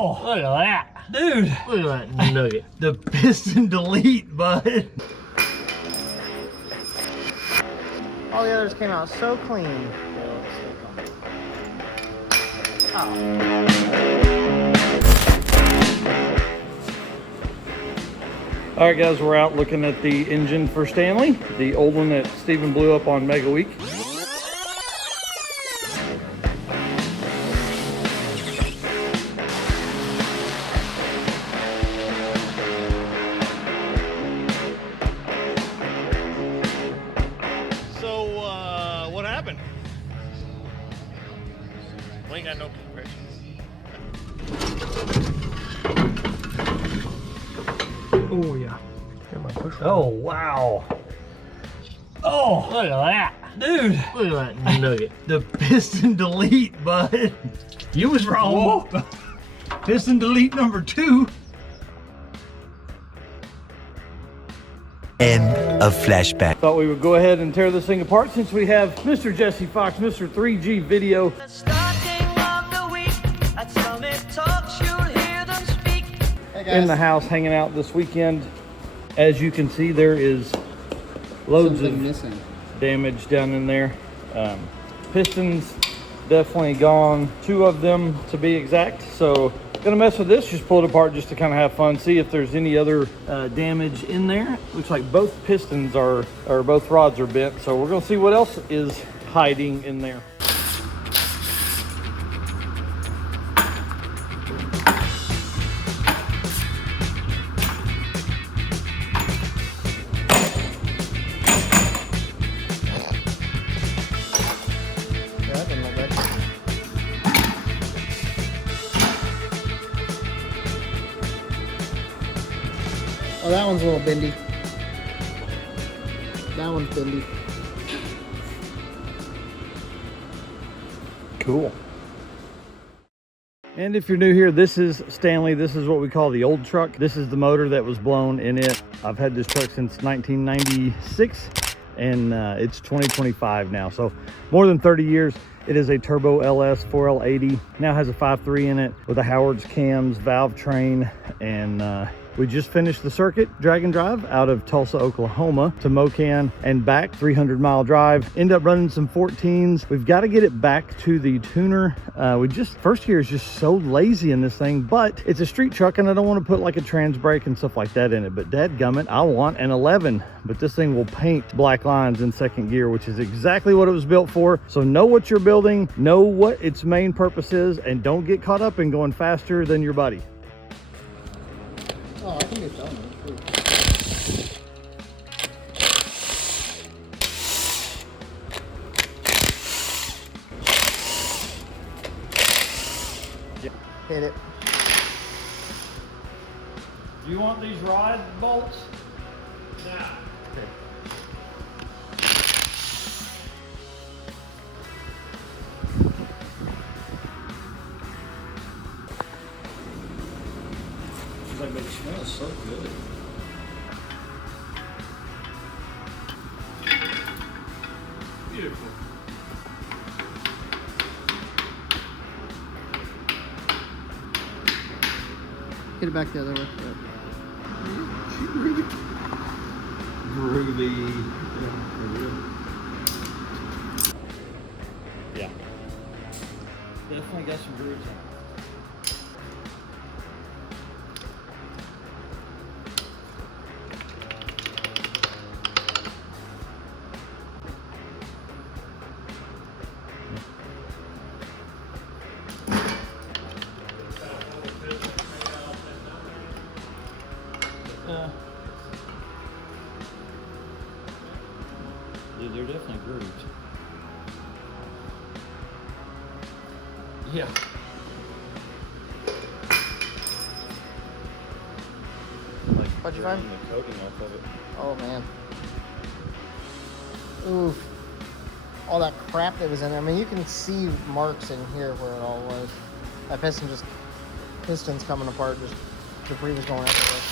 Oh, Look at that. dude. Look at that nugget. The piston delete, bud. All the others came out so clean. Oh. All right, guys, we're out looking at the engine for Stanley, the old one that Steven blew up on Mega Week. So, what happened? We ain't got no compression. Oh, yeah. Oh, wow. Oh, Look at that. dude. Look at that nugget. The piston delete, bud. You was wrong. Piston delete number 2. End of flashback. Thought we would go ahead and tear this thing apart since we have Mr. Jesse Fox, Mr. 3G Video. In the house hanging out this weekend. As you can see, there is loads of damage down in there. Pistons definitely gone, 2 of them to be exact. So gonna mess with this, just pull it apart just to kind of have fun, see if there's any other damage in there. Looks like both pistons or both rods are bent, so we're gonna see what else is hiding in there. Oh, that one's a little bendy. That one's bendy. Cool. And if you're new here, this is Stanley. This is what we call the old truck. This is the motor that was blown in it. I've had this truck since 1996 and it's 2025 now. So more than 30 years. It is a turbo LS 4L80. Now has a 5.3 in it with a Howard's cams, valve train, and we just finished the circuit drag and drive out of Tulsa, Oklahoma to Mocan and back, 300-mile drive. End up running some 14s. We've got to get it back to the tuner. First gear is just so lazy in this thing, but it's a street truck and I don't want to put like a trans brake and stuff like that in it. But dadgummit, I want an 11. But this thing will paint black lines in second gear, which is exactly what it was built for. So know what you're building, know what its main purpose is, and don't get caught up in going faster than your buddy. Oh, I think it's done. Hit it. Do you want these rod bolts? Nah. Okay. She's like, but it smells so good. Beautiful. Get it back the other way. Groovy. Yeah. Definitely got some grooves on it. Dude, they're definitely grooved. Yeah. Like, What'd you find? the coating off of it. Oh man. Oof. All that crap that was in there. I mean, you can see marks in here where it all was. That piston's coming apart. Just debris was going everywhere.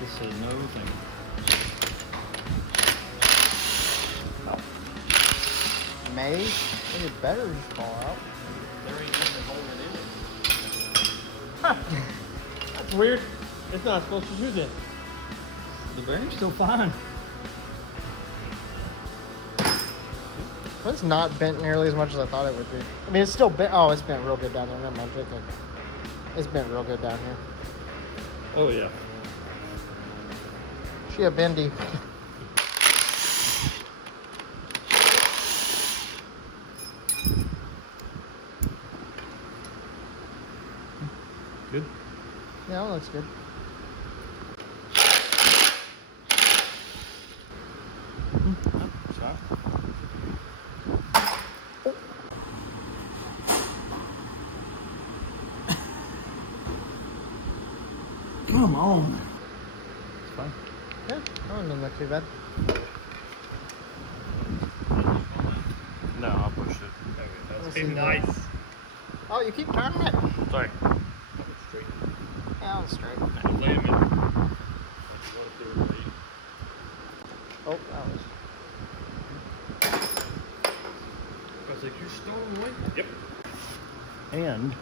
This is no thing. May? Maybe better just fall out. There ain't nothing holding it in. That's weird. It's not supposed to do that. The bearing's still fine. But it's not bent nearly as much as I thought it would be. I mean, it's still bent. Oh, it's bent real good down there. Never mind. Okay. It's bent real good down here. Oh yeah. She a bendy. Good. Yeah, that looks good. Come on. It's fine. Yeah, that one doesn't look too bad. No, I'll push it. Let's see that. Oh, you keep turning it. Sorry. Yeah, it's straight. Lay him in. Oh, that was. I was like, you're stolen away? Yep. And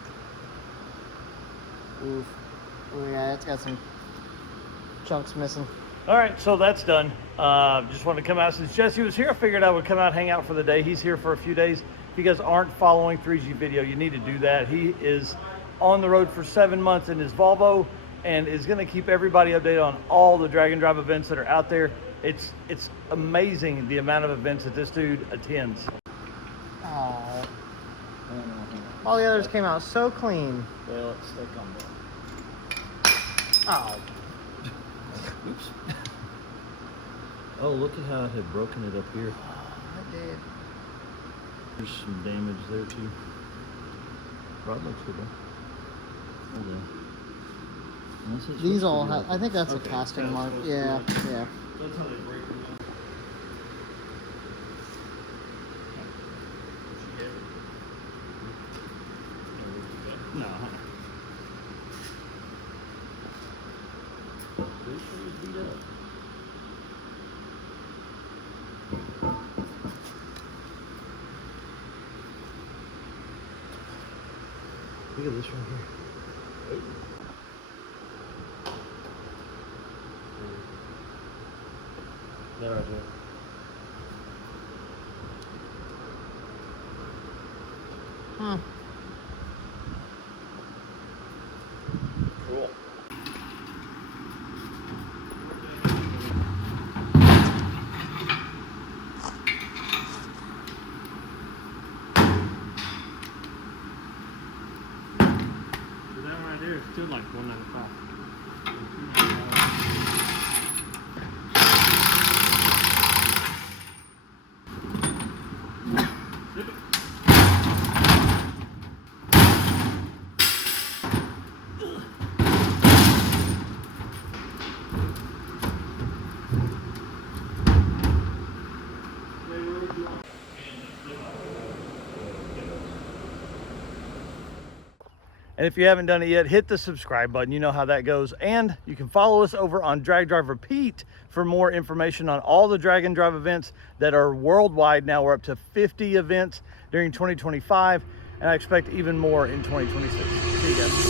Oof. Oh, yeah, it's got some chunks missing. all right, so that's done. Just wanted to come out since Jesse was here. I figured I would come out, hang out for the day. He's here for a few days. If you guys aren't following 3G Video, you need to do that. He is on the road for 7 months in his Volvo and is going to keep everybody updated on all the drag and drive events that are out there. It's amazing the amount of events that this dude attends. Oh. All the others came out so clean. Well, it's stuck on there. Oh. Oops. Oh, look at how I had broken it up here. I did. There's some damage there too. Rod looks good though. Hold on. Unless it's These supposed all to be have, like- I think that's okay, a casting that's mark. supposed to Yeah, be- yeah. That's how they break them down. No. This is beat up. Look at this right here. That right there. Hmm. Cool. That right there is still like 195. And if you haven't done it yet, hit the subscribe button. You know how that goes. And you can follow us over on Drag Drive Repeat for more information on all the drag and drive events that are worldwide. Now we're up to 50 events during 2025, and I expect even more in 2026. See you guys.